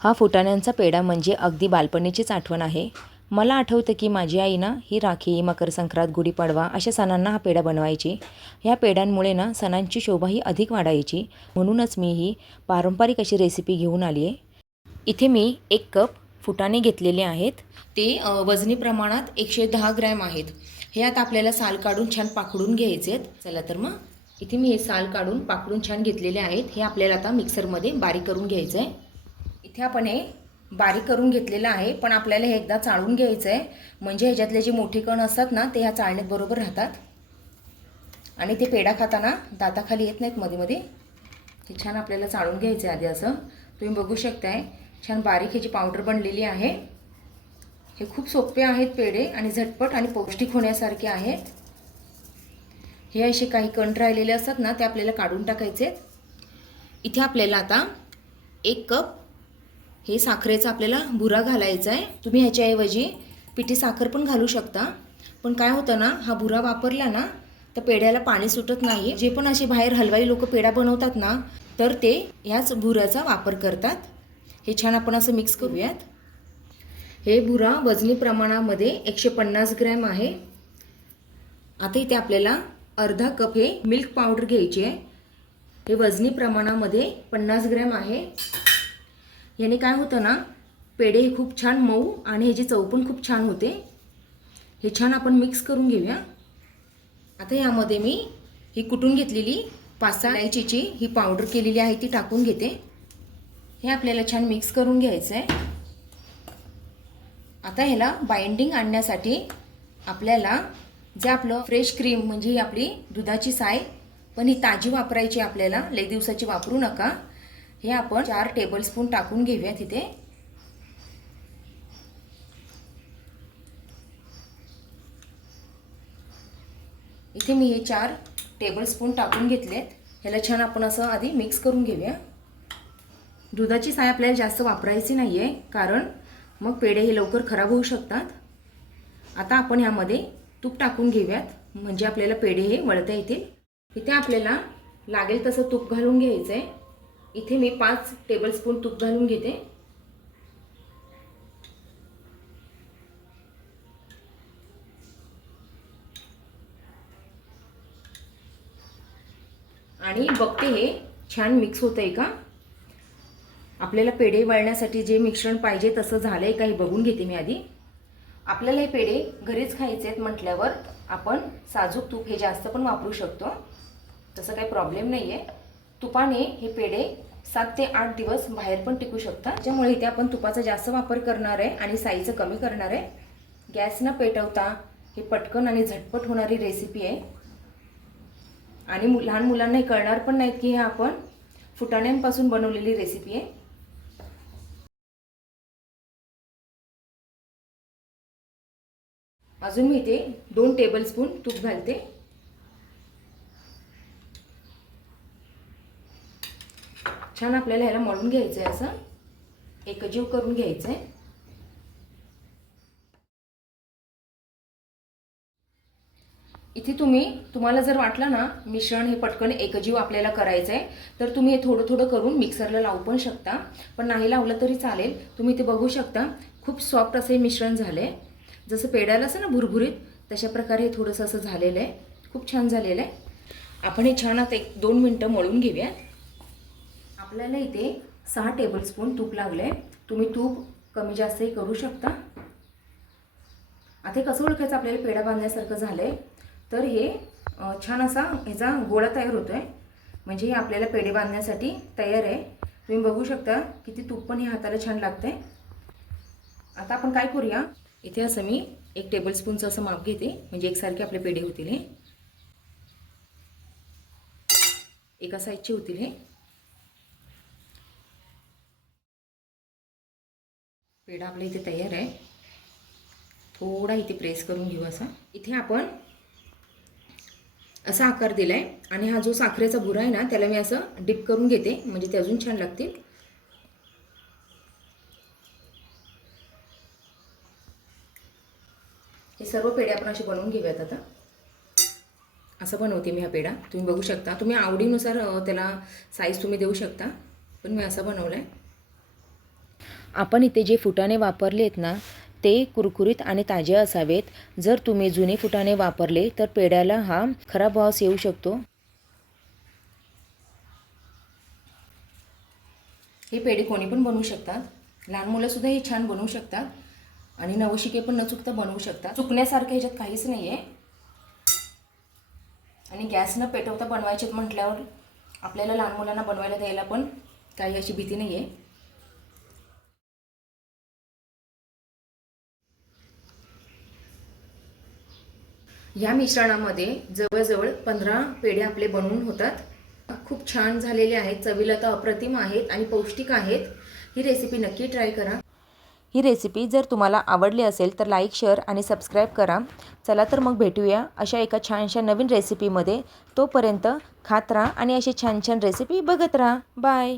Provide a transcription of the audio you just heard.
हा फुटाण्यांचा पेढा म्हणजे अगदी बालपणीचीच आठवण आहे. मला आठवतं की माझी आई ना ही राखी मकर संक्रांत गुढीपाडवा अशा सणांना हा पेढा बनवायची. ह्या पेढ्यांमुळे ना सणांची शोभाही अधिक वाढायची. म्हणूनच मी ही पारंपरिक अशी रेसिपी घेऊन आली आहे. इथे मी एक कप फुटाणे घेतलेले आहेत. ते वजनी प्रमाणात एकशे दहा ग्रॅम आहेत. हे आता आपल्याला साल काढून छान पाकडून घ्यायचे आहेत. चला तर मग इथे मी हे साल काढून पाकडून छान घेतलेले आहेत. हे आपल्याला आता मिक्सरमध्ये बारीक करून घ्यायचं आहे इथे आपण हे बारीक करून घेतलेलं आहे पण आपल्याला हे एकदा चाळून घ्यायचं आहे म्हणजे ह्याच्यातले जे मोठे कण असतात ना ते ह्या चाळण्यात बरोबर राहतात. आणि ते पेढा खाताना दाताखाली येत नाहीत मध्ये मध्ये हे छान आपल्याला चाळून घ्यायचं आहे आधी असं. तुम्ही बघू शकताय छान बारीक ह्याची पावडर बनलेली आहे. हे खूप सोपे आहेत पेढे आणि झटपट आणि पौष्टिक होण्यासारखे आहेत हे असे काही कण राहिलेले असतात ना ते आपल्याला काढून टाकायचे आहेत. इथे आपल्याला आता एक कप हे साखरेचा आपल्याला भुरा घालायचा आहे तुम्ही ह्याच्याऐवजी पिठी साखर पण घालू शकता. पण काय होतं ना हा भुरा वापरला ना तर पेढ्याला पाणी सुटत नाही. जे पण असे बाहेर हलवाई लोक पेढा बनवतात ना तर ते ह्याच भुऱ्याचा वापर करतात. हे छान आपण असं मिक्स करूयात. हे भुरा वजनी प्रमाणामध्ये एकशे पन्नास ग्रॅम आहे. आता इथे आपल्याला अर्धा कप हे मिल्क पावडर घ्यायची आहे. हे वजनी प्रमाणामध्ये पन्नास ग्रॅम आहे. याने काय होतं ना पेढे हे खूप छान मऊ आणि ह्याची चव पण खूप छान होते. हे छान आपण मिक्स करून घेऊया. आता यामध्ये मी ही कुटून घेतलेली पाच सहा इलायचीची ही पावडर केलेली आहे ती टाकून घेते. हे आपल्याला छान मिक्स करून घ्यायचं आहे आता ह्याला बाइंडिंग आणण्यासाठी आपल्याला जे आपलं फ्रेश क्रीम म्हणजे ही आपली दुधाची साय पण ही ताजी वापरायची आपल्याला लई दिवसाची वापरू नका. हे आपण चार टेबलस्पून टाकून घेऊया तिथे. इथे मी हे चार टेबलस्पून टाकून घेतलेत. ह्याला छान आपण असं आधी मिक्स करून घेऊया. दुधाची साय आपल्याला जास्त वापरायची नाही आहे कारण मग पेढे हे लवकर खराब होऊ शकतात. आता आपण ह्यामध्ये तूप टाकून घेऊयात म्हणजे आपल्याला पेढे हे वळता येतील. इथे आपल्याला लागेल तसं तूप घालून घ्यायचं आहे इथे मी पाच टेबलस्पून तूप घालून घेते. आणि बघते हे छान मिक्स होतं आहे का? आपल्याला पेढे वळण्यासाठी जे मिश्रण पाहिजे तसं झालं आहे काही बघून घेते मी आधी. आपल्याला हे पेढे घरीच खायचे आहेत म्हटल्यावर आपण साजूक तूप हे जास्त पण वापरू शकतो. तसं काही प्रॉब्लेम नाही आहे तुपाने हे पेढे सात ते आठ दिवस बाहेर पण टिकू शकतात. त्यामुळे इथे आपण तुपाचा जास्त वापर करणार आहे आणि साईचं कमी करणार आहे. गॅस न पेटवता हे पटकन आणि झटपट होणारी रेसिपी आहे. आणि मु लहान मुलांना हे कळणार पण नाहीत की हे आपण फुटाण्यांपासून बनवलेली रेसिपी आहे. अजून मी इथे दोन टेबलस्पून तूप घालते. छान आपल्याला ह्याला मळून घ्यायचं आहे असं. एकजीव करून घ्यायचं आहे इथे तुम्ही तुम्हाला जर वाटलं ना मिश्रण हे पटकन एकजीव आपल्याला करायचं आहे तर तुम्ही हे थोडं थोडं करून मिक्सरला लावू पण शकता. पण नाही लावलं तरी चालेल. तुम्ही ते बघू शकता खूप सॉफ्ट असं हे मिश्रण झालं. आहे जसं पेड्याला असं ना भुरभुरीत तशा प्रकारे हे थोडंसं असं झालेलं आहे. खूप छान झालेलं आहे. आपण हे छान आता एक दोन मिनटं मळून घेऊयात. आपल्याला इथे सहा टेबलस्पून तूप लागलं आहे तुम्ही तूप कमी जास्तही करू शकता. आता हे कसं ओळखायचं? आपल्याला पेढा बांधण्यासारखं झालं आहे तर हे छान असा ह्याचा गोळा तयार होतो आहे म्हणजे हे आपल्याला पेढे बांधण्यासाठी तयार आहे. तुम्ही बघू शकता किती तूप पण हे हाताला छान लागतं आहे आता आपण काय करूया? इथे असं मी एक टेबलस्पूनचं असं माप घेते. म्हणजे एकसारखे आपले पेढे होतील हे. एका साईजचे होतील हे. पेढा आपल्या इथे तयार आहे. थोडा इथे प्रेस करून घेऊ असा. इथे आपण असा आकार दिला आहे आणि हा जो साखरेचा भुरा आहे ना त्याला मी असं डिप करून घेते. म्हणजे ते अजून छान लागतील. हे सर्व पेढे आपण असे बनवून घेऊयात आता. असं बनवते मी हा पेढा. तुम्ही बघू शकता. तुम्ही आवडीनुसार त्याला साईज तुम्ही देऊ शकता. पण मी असा बनवला आहे आपण इथे जे फुटाणे वापरले आहेत ना ते कुरकुरीत आणि ताजे असावेत. जर तुम्ही जुने फुटाणे वापरले तर पेड्याला हा खराब वास येऊ शकतो. हे पेढे कोणी पण बनवू शकतात. लहान मुलंसुद्धा हे छान बनवू शकतात. आणि नवशिके पण न चुकता बनवू शकतात. चुकण्यासारखं ह्याच्यात काहीच नाही आहे आणि गॅस न पेटवता बनवायचे म्हटल्यावर आपल्याला लहान मुलांना बनवायला द्यायला पण काही अशी भीती नाही आहे या मिश्रणामध्ये जवळजवळ पंधरा पेढे आपले बनवून होतात. खूप छान झालेले आहेत. चवीला तर अप्रतिम आहेत आणि पौष्टिक आहेत. ही रेसिपी नक्की ट्राय करा. ही रेसिपी जर तुम्हाला आवडली असेल तर लाईक शेअर आणि सबस्क्राईब करा. चला तर मग भेटूया अशा एका छानशा नवीन रेसिपीमध्ये तोपर्यंत खात राहा आणि अशी छान छान रेसिपी बघत राहा. बाय